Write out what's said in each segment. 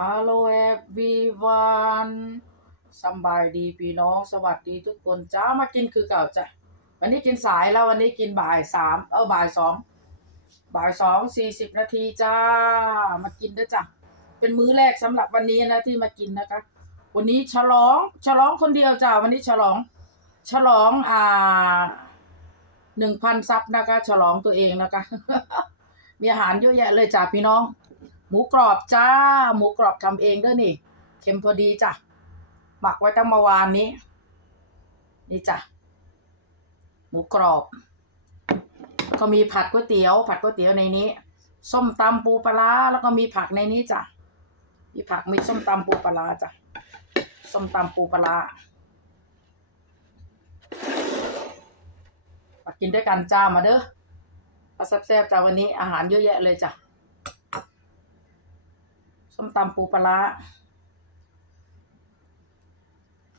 ฮัลโหลเอวีวันสบายดีพี่น้องสวัสดีทุกคนจ้ามากินคือเก่าจ้ะวันนี้กินสายแล้ววันนี้กินบ่ายสามเออบ่ายสองบ่ายสองสี่สิบนาทีจ้ามากินด้วยจ้ะเป็นมื้อแรกสำหรับวันนี้นะที่มากินนะคะ วันนี้ฉลองฉลองคนเดียวจ้าวันนี้ฉลอง ฉลองอ่าหนึ่งพันซับนะคะ ฉลองตัวเองนะคะ มีอาหารเยอะแยะเลยจ้าพี่น้อง มูกรอบจ้า หมูกรอบทำเองด้วยนี่ เค็มพอดีจ้ะ หมักไว้ตั้งเมื่อวานนี้ นี่จ้ะ หมูกรอบ ก็มีผัดก๋วยเตี๋ยว ผัดก๋วยเตี๋ยวในนี้ ส้มตำปูปลา แล้วก็มีผักในนี้จ้ะ มีผักมีส้มตำปูปลาร้าจ้ะ ส้มตำปูปลากินด้วยกันจ้ามาเด้อมาแซ่บๆจ้าวันนี้อาหารเยอะแยะเลยจ้ะ ส้มตำปูปลา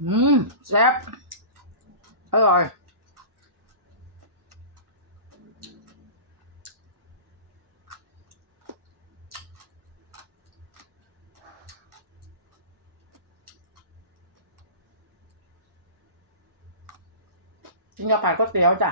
อืมแซ่บอร่อย กินกับผัดก๋วยเตี๋ยวจ้ะ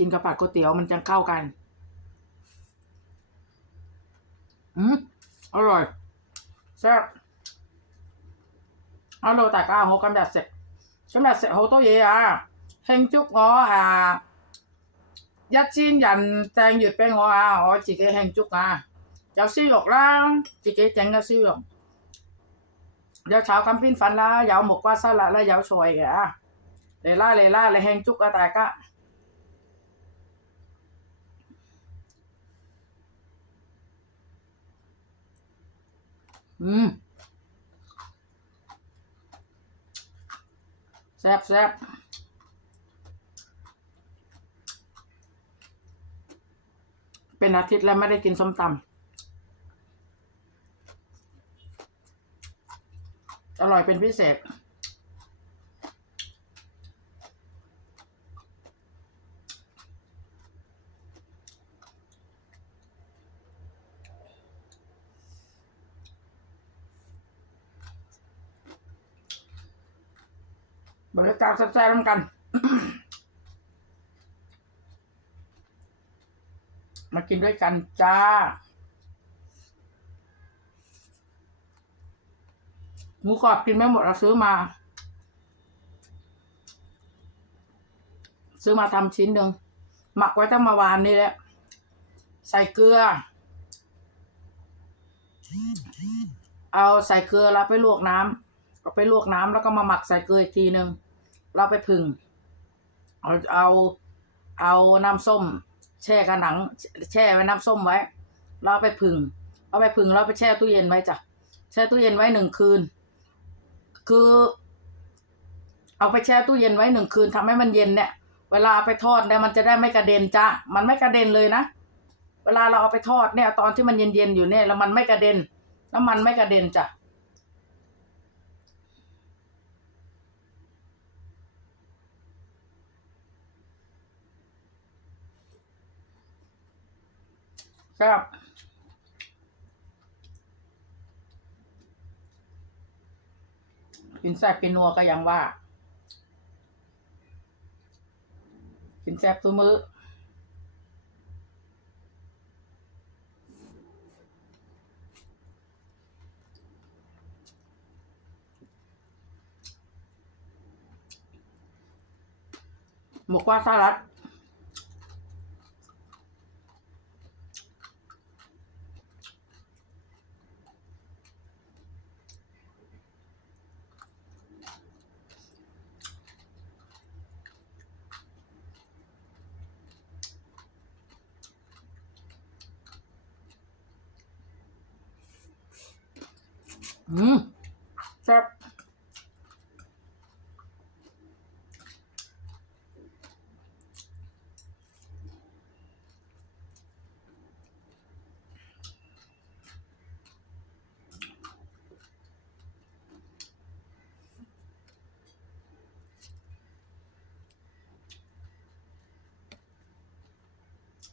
กินกับผัดก๋วยเตี๋ยวมันจะเข้ากัน อืมอร่อยแซ่บเอาโลตากาโฮกำดัดเสร็จกำดัดเสร็จโฮโตเยอะเฮงจุกงออะยัดซีนยันแตงหยุดไปงออะอ๋อจิกเฮงจุกอะเจ้าซิ่หยกล่าจิกแจงก็ซิ่หยกเดี๋ยวเช้าคำปิ้นฟันละยาหมกว่าสละและยาชอยอะเลล่าเลล่าเลเฮงจุกกระตายกะ มแซ่บแซ่บเป็นอาทิตย์แล้วไม่ได้กินส้มตำอร่อยเป็นพิเศษ บริการแซ่บๆน้ำกัน มากินด้วยกันจ้าหมูกรอบกินไม่หมดเราซื้อมา ซื้อมาทำชิ้นหนึ่งหมักไว้ตั้งมาวานนี่แหละ ใส่เกลือ เอาใส่เกลือแล้วไปลวกน้ำก็ไปลวกน้ำแล้วก็มาหมักใส่เกลืออีกทีหนึ่ง เราไปผึ่งเอาเอาเอาน้ำส้ม แช่กระหนัง แช่ไว้น้ำส้มไว้ เราไปผึ่งเอาไปผึ่งเราไปแช่ตู้เย็นไว้จ้ะแช่ตู้เย็นไว้หนึ่งคืน คือ เอาไปแช่ตู้เย็นไว้หนึ่งคืนทำให้มันเย็นเนี่ย เวลาเอาไปทอดเนี่ยมันจะได้ไม่กระเด็นจ้ะมันไม่กระเด็นเลยนะเวลาเราเอาไปทอดเนี่ย ตอนที่มันเย็นๆอยู่เนี่ยแล้วมันไม่กระเด็นแล้วมันไม่กระเด็นจ้ะ ครับกินแซ่บกินนัวก็ยังว่า กินแซ่บทุกมื้อหมกว่าสลัด มแซ่บ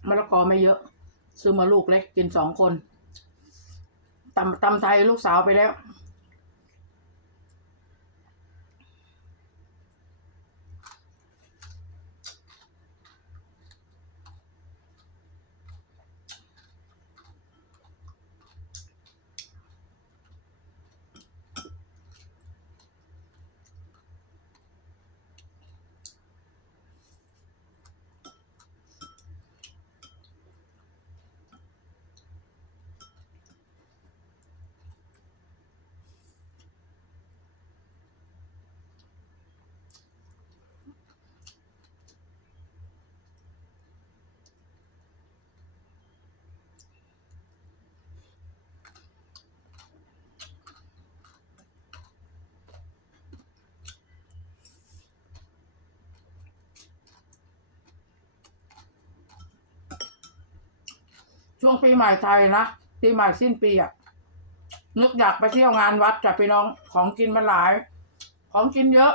มะละกอไม่เยอะ ซื้อมาลูกเล็กกินสองคน ตำตำไทยลูกสาวไปแล้ว ช่วงปีใหม่ไทยนะปีใหม่สิ้นปีอะนึกอยากไปเที่ยวงานวัดจ้ะพี่น้องของกินมันหลาย ของกินเยอะ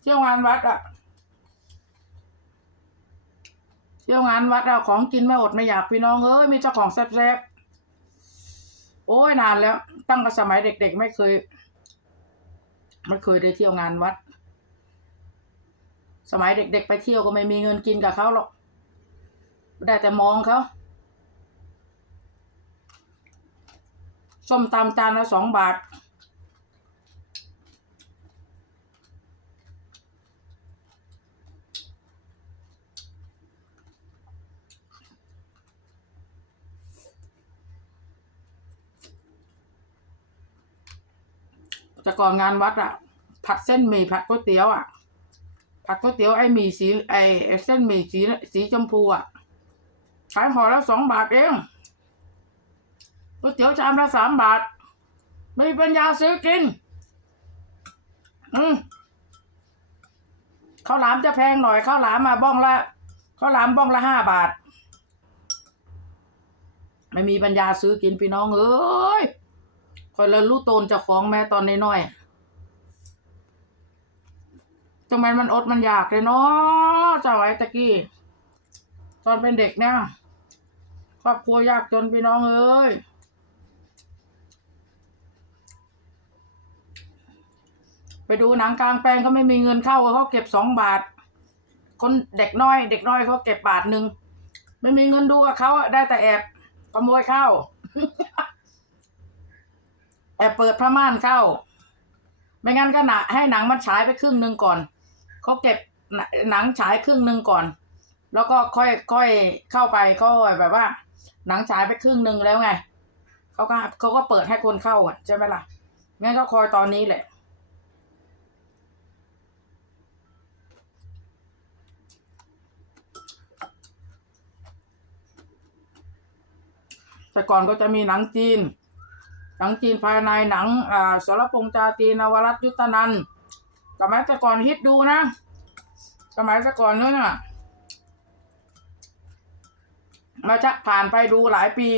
เที่ยวงานวัดอะเที่ยวงานวัดเอะของกินไม่อดไม่อยากพี่น้องเอ้ยมีเจ้าของแซ่บๆโอ้ยนานแล้ว ตั้งแต่สมัยเด็ก ๆ ไม่เคยไม่เคยได้เที่ยวงานวัด สมัยเด็ก ๆ ไปเที่ยวก็ไม่มีเงินกินกับเขาหรอกได้แต่มองเขา ส้มตำจานละสองบาท แต่ก่อนงานวัดอะผัดเส้นหมี่ผัดก๋วยเตี๋ยวอะผัดก๋วยเตี๋ยวไอ้หมี่สีไอ้เส้นหมี่สีสีชมพูอะขายห่อละสองบาทเอง ก๋วยเตี๋ยวชามละสามบาท ไม่มีปัญญาซื้อกิน อืมข้าวหลามจะแพงหน่อยข้าวหลามมาบ้องละข้าวหลามบ้องละห้าบาท ไม่มีปัญญาซื้อกินพี่น้องเอ้ยคอยเลยรู้ตนจ้าของแม่ตอนน้อยๆทำไมมันอดมันอยากเลยเนาะจ้าไว้ตะกี้ ตอนเป็นเด็กเนี่ยครอบครัวยากจนพี่น้องเอ้ย ไป ดูหนังกลางแปลงก็ไม่มีเงินเข้าเขาเก็บสองบาท คนเด็กน้อย เด็กน้อยเขาเก็บบาทหนึ่งไม่มีเงินดูกับเขาได้แต่แอบขโมยเข้าแอบเปิดผ้าม่านเข้า ไม่งั้นก็หนะให้หนังมันฉายไปครึ่งหนึ่งก่อนเขาเก็บหนหนังฉายครึ่งหนึ่งก่อน แล้วก็ค่อยค่อยเข้าไปเขาแบบว่า หนังฉายไปครึ่งหนึ่งแล้วไงเขาก็เขาก็เปิดให้คนเข้าอะใช่ไหมล่ะงั้นก็คอยตอนนี้แหละ แต่ก่อนก็จะมีหนังจีน หนังจีนภายในหนังอ่าสรพงษ์จาตีนวรัตยุตธนันสมัยแต่ก่อนฮิตดูนะ สมัยแต่ก่อนนู้นน่ะมาจะผ่านไปดูหลายปี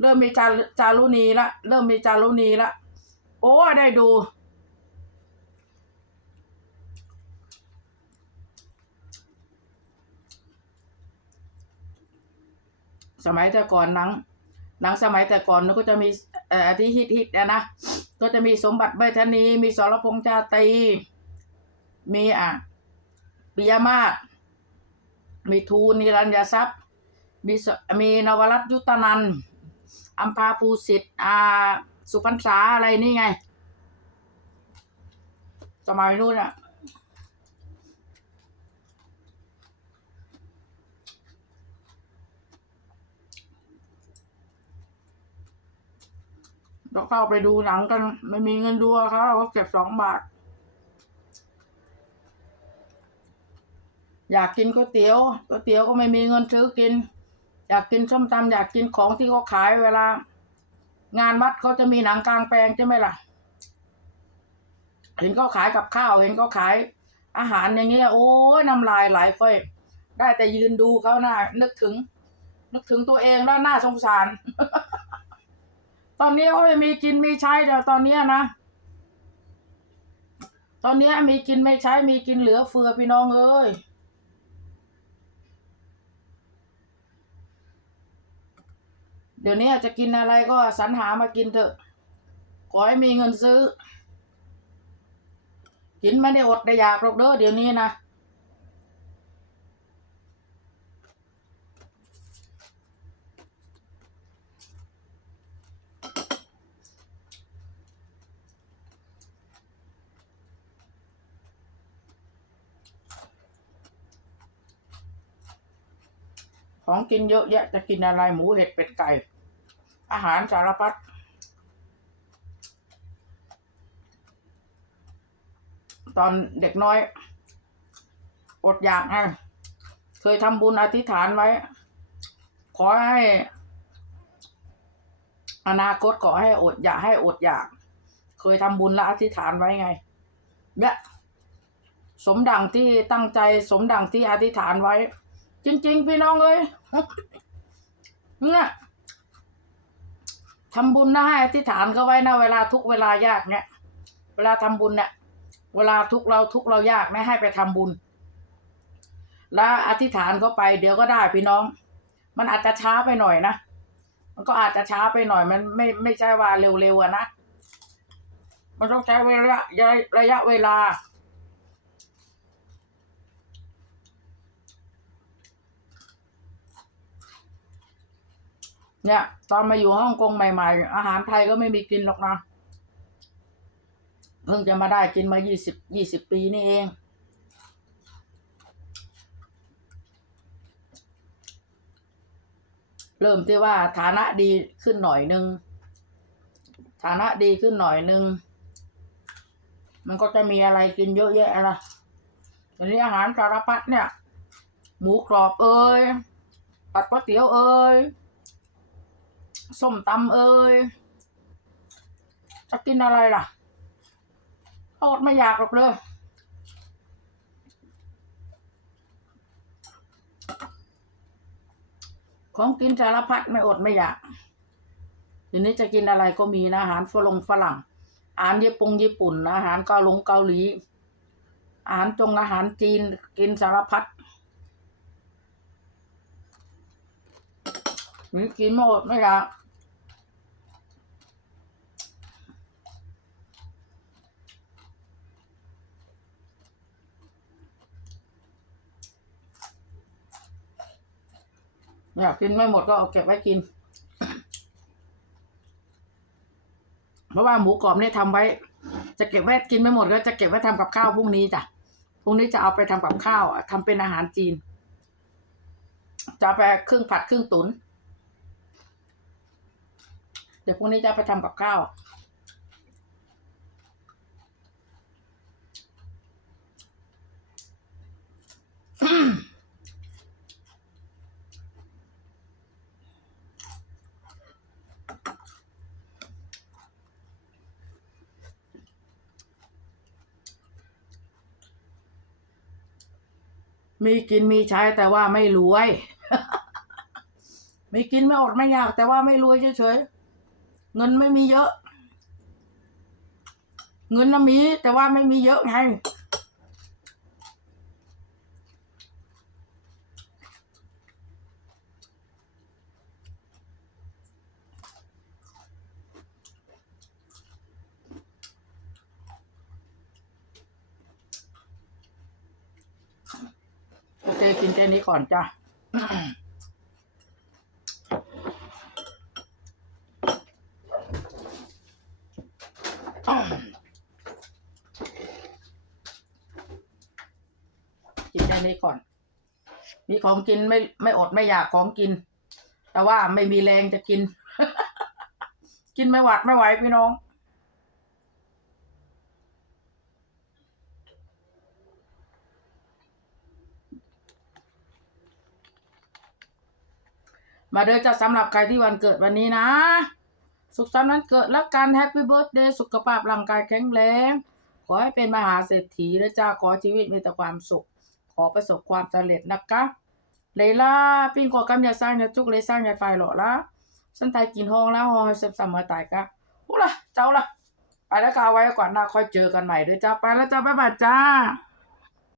เริ่มมีจารุจารุณีละ เริ่มมีจารุณีละ โอ้ได้ดูสมัยแต่ก่อนหนัง หนังสมัยแต่ก่อนก็จะมีเอ่อที่ฮิตฮิตนะ ก็จะมีสมบัติเบธนี มีสรพงษ์ชาตรีมีอะปิยมาศมีทูนิรัญญทรัพย์ มีมีนวรัตน์ยุตนันอัมพาภูสิทธิ์อ่าสุพรรษาอะไรนี่ไงสมัยนู้นอะ เราเข้าไปดูหนังกัน ไม่มีเงินดูครับเขาเก็บสองบาท อยากกินก๋วยเตี๋ยวก๋วยเตี๋ยวก็ไม่มีเงินซื้อกิน อยากกินส้มตำอยากกินของที่เขาขายเวลา งานวัดเขาจะมีหนังกลางแปลงใช่ไหมล่ะ เห็นเขาขายกับข้าวเห็นเขาขาย อาหารอย่างเงี้ยโอ้ยน้ำลายไหลค่อยได้แต่ยืนดูเขาหน้านึกถึง นึกถึงตัวเองแล้วน่าสงสาร ตอนนี้โอ้ยมีกินมีใช้เดี๋ยวตอนนี้นะ ตอนนี้มีกินไม่ใช้มีกินเหลือเฟือพี่น้องเอ้ยเดี๋ยวนี้จะกินอะไรก็สรรหามากินเถอะ ขอให้มีเงินซื้อ กินไม่ได้อดได้อยากหรอกเด้อเดี๋ยวนี้นะ ของกินเยอะแยะจะกินอะไรหมูเห็ดเป็ดไก่ อาหารสารพัดตอนเด็กน้อย อดอยากไงเคยทำบุญอธิษฐานไว้ ขอให้ อนาคตขอให้อดอยากให้อดอยาก เคยทำบุญและอธิษฐานไว้ไง เนี่ยสมดังที่ตั้งใจสมดังที่อธิษฐานไว้ จริง ๆ พี่น้องเอ้ย เนี่ยทำบุญนะให้อธิษฐานเขาไว้นะเวลาทุกเวลายากเนี่ย เวลาทำบุญเนี่ย เวลาทุกเราทุกเรายากนะให้ไปทำบุญ แล้วอธิษฐานเขาไปเดี๋ยวก็ได้พี่น้อง มันอาจจะช้าไปหน่อยนะมันก็อาจจะช้าไปหน่อยมันไม่ไม่ใช่ว่าเร็วๆนะมันต้องใช้เวลาระยะเวลา เนี่ย ตอนมาอยู่ฮ่องกงใหม่ ๆ อาหารไทยก็ไม่มีกินหรอกนะเพิ่งจะมาได้กินมายี่สิบยี่สิบปีนี่เอง เริ่มที่ว่าฐานะดีขึ้นหน่อยนึง ฐานะดีขึ้นหน่อยนึง มันก็จะมีอะไรกินเยอะแยะละอันนี้อาหารสารพัดเนี่ย หมูกรอบเอ้ยผัดก๋วยเตี๋ยวเอ้ย ส้มตำเอ้ยจะกินอะไรล่ะอดไม่อยากหรอกเลยของกินสารพัดไม่อดไม่อยากทีนี้จะกินอะไรก็มีนะอาหารฝรั่งฝรั่ง อาหารญี่ปุ่งญี่ปุ่นอาหารเกาหลงเกาหลี อาหารจงอาหารจีนกินสารพัดนี่กินไม่อดไม่อยาก อยากกินไม่หมดก็เอาเก็บไว้กิน เพราะว่าหมูกรอบนี่ทำไว้ จะเก็บไว้กินไม่หมดก็จะเก็บไว้ทำกับข้าวพรุ่งนี้จ้ะพรุ่งนี้จะเอาไปทำกับข้าวอะทำเป็นอาหารจีน จะไปครึ่งผัดครึ่งตุนเดี๋ยวพรุ่งนี้จะไปทำกับข้าว มีกินมีใช้แต่ว่าไม่รวย มีกินไม่อดไม่อยาก แต่ว่าไม่รวยเฉยๆ เงินไม่มีเยอะ เงินน่ะมีแต่ว่าไม่มีเยอะไง โอเค ก่อนจ้ะกินแค่นี้ก่อน มีของกินไม่ไม่อดไม่อยากของกิน แต่ว่าไม่มีแรงจะกิน กินไม่หวัดไม่ไหวพี่น้อง มาเดินจะสำหรับใครที่วันเกิดวันนี้นะ สุขสันต์วันเกิดและการแฮปปี้เบิร์ดเดย์สุขภาพร่างกายแข็งแรง ขอให้เป็นมหาเศรษฐีและจ้าขอชีวิตมีแต่ความสุข ขอประสบความสำเร็จนะคะเลยล่ะปิ้งกว่ากำยาสร้างยาจุกเลยสร้างยาไฟหล่อละสันไตกินห้องแล้วหองให้เสพสมอตายกะพูดละเจ้าละไปแล้วกาไว้ก่อนนะค่อยเจอกันใหม่ด้วยจ้าไปแล้วจ้าบ๊ายบายจ้า